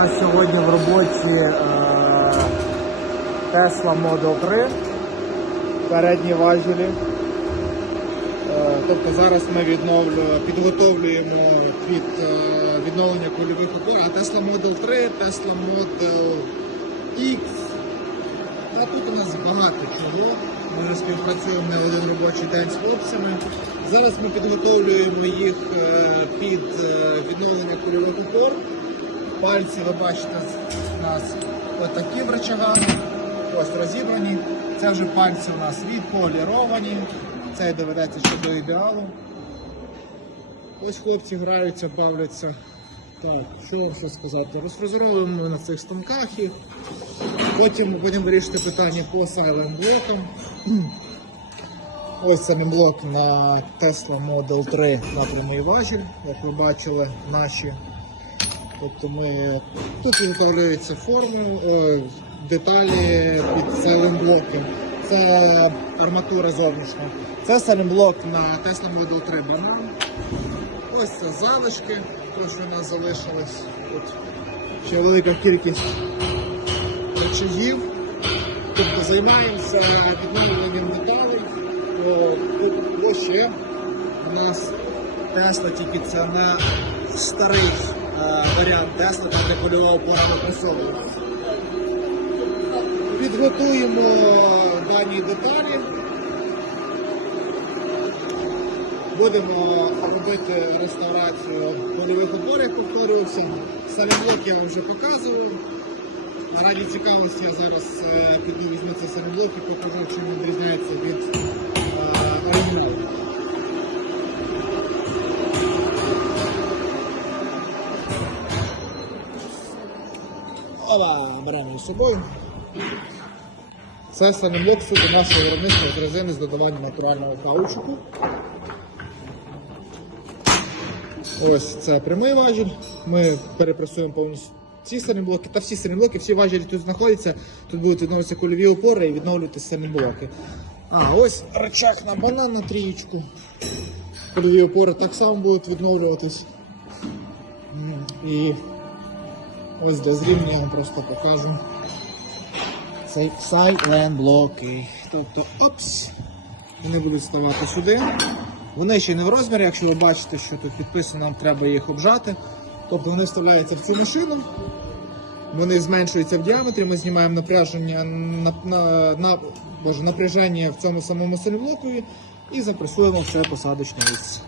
нас сьогодні в роботі е, Tesla Model 3. Передні важелі. Е, Тобто зараз ми відновлю- підготовлюємо під е, відновлення кульових опор, а Tesla Model 3, Tesla Model X. Та тут у нас багато чого. Ми вже співпрацюємо не один робочий день з хлопцями. Зараз ми підготовлюємо їх під відновлення кульових опор. Пальці ви бачите у нас отакі в рычагах, ось розібрані. Це вже пальці у нас відполіровані. Це доведеться ще до ідеалу. Ось хлопці граються, бавляться. Так, що вам ще сказати? Розфрезеровуємо на цих станках їх. Потім будемо вирішити питання по сайлент блокам. Ось самий блок на Tesla Model 3 на прямий важіль, як ви бачили, наші. Тобто ми тут виготовлюються форми, деталі під сайлент блоки. Це арматура зовнішня. Це сайлент-блок на Tesla Model 3 банан. Ось це залишки, то що в нас залишилось. Тут ще велика кількість речагів. Тобто займаємося відновленням деталей. Тут ще у нас Тесла, тільки це не старий варіант Тесла, там де кольова опора просовується. Підготуємо дані деталі. Будемо робити реставрацію польових опор, як повторювався. Самі я вже показував. Раді цікавості я зараз е, піду візьму ці самі блоки, покажу, чим він відрізняється від Оба, беремо з собою. Це самоблок суду нашого виробництва з резини з додаванням натурального каучуку. Ось це прямий важіль. Ми перепресуємо повністю ці самі блоки та всі самі блоки, всі важелі тут знаходяться. Тут будуть відновлюватися кульові опори і відновлювати самі блоки. А ось рычаг на банан на трієчку. Кульові опори так само будуть відновлюватись. І ось для зрівняння я вам просто покажу. Цей silent блоки. Тобто, опс, вони будуть ставати сюди. Вони ще не в розмірі, якщо ви бачите, що тут підписано, нам треба їх обжати. Тобто вони вставляються в цю машину, вони зменшуються в діаметрі, ми знімаємо напряження на, на, на, боже, напряження в цьому самому сильноблокові і запресуємо все посадочне місце.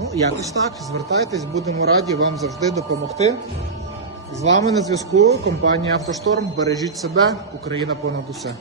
Ну, якось так, звертайтесь, будемо раді вам завжди допомогти. З вами на зв'язку компанія Автошторм. Бережіть себе, Україна понад усе.